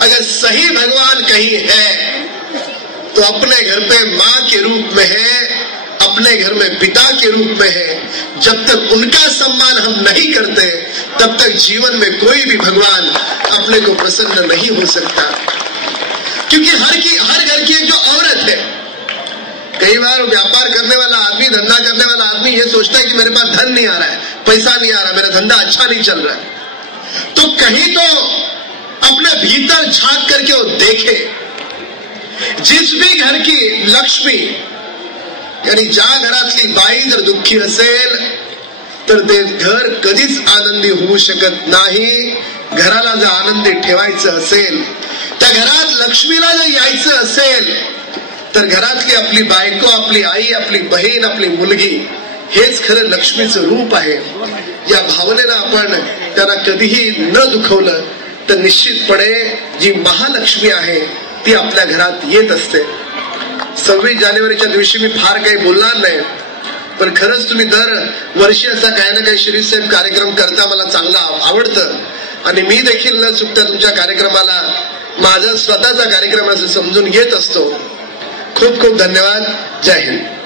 अगर सही भगवान कहीं है तो अपने घर पे माँ के रूप में है, अपने घर में पिता के रूप में है। जब तक उनका सम्मान हम नहीं करते तब तक जीवन में कोई भी भगवान अपने को प्रसन्न नहीं हो सकता। क्योंकि हर घर की एक जो औरत है, कई बार व्यापार करने वाला आदमी, धंधा करने वाला आदमी ये सोचता है कि मेरे पास धन नहीं आ रहा है, पैसा नहीं आ रहा, मेरा धंधा अच्छा नहीं चल रहा है। तो कहीं तो अपने भीतर झांक करके वो देखे, जिस भी घर की लक्ष्मी यानी ज्या घरातली बाई जर दुःखी असेल तर ते घर कधीच आनंदी होऊ शकत नाही। घराला जर आनंदी ठेवायचं असेल, त्या घरात लक्ष्मीला जर यायचं असेल तर घरातली आपली बायको, आपली आई, आपली बहीण, आपली मुलगी हेच खरं लक्ष्मीचं रूप आहे। या भावनेनं आपण त्यांना कधीही न दुखवलं तर निश्चितपणे जी महालक्ष्मी आहे ती आपल्या घरात येत असते। 26 जानेवारीच्या दिवशी मी फार काही बोलणार नाही, पण खरंच तुम्ही दर वर्षी असा काही ना काही शिरीषसाहेब कार्यक्रम करता, मला चांगला आवडतं आणि मी देखील न चुकता तुमच्या कार्यक्रमाला माझा स्वतःचा कार्यक्रम असं समजून घेत असतो। खूप खूप धन्यवाद। जय हिंद।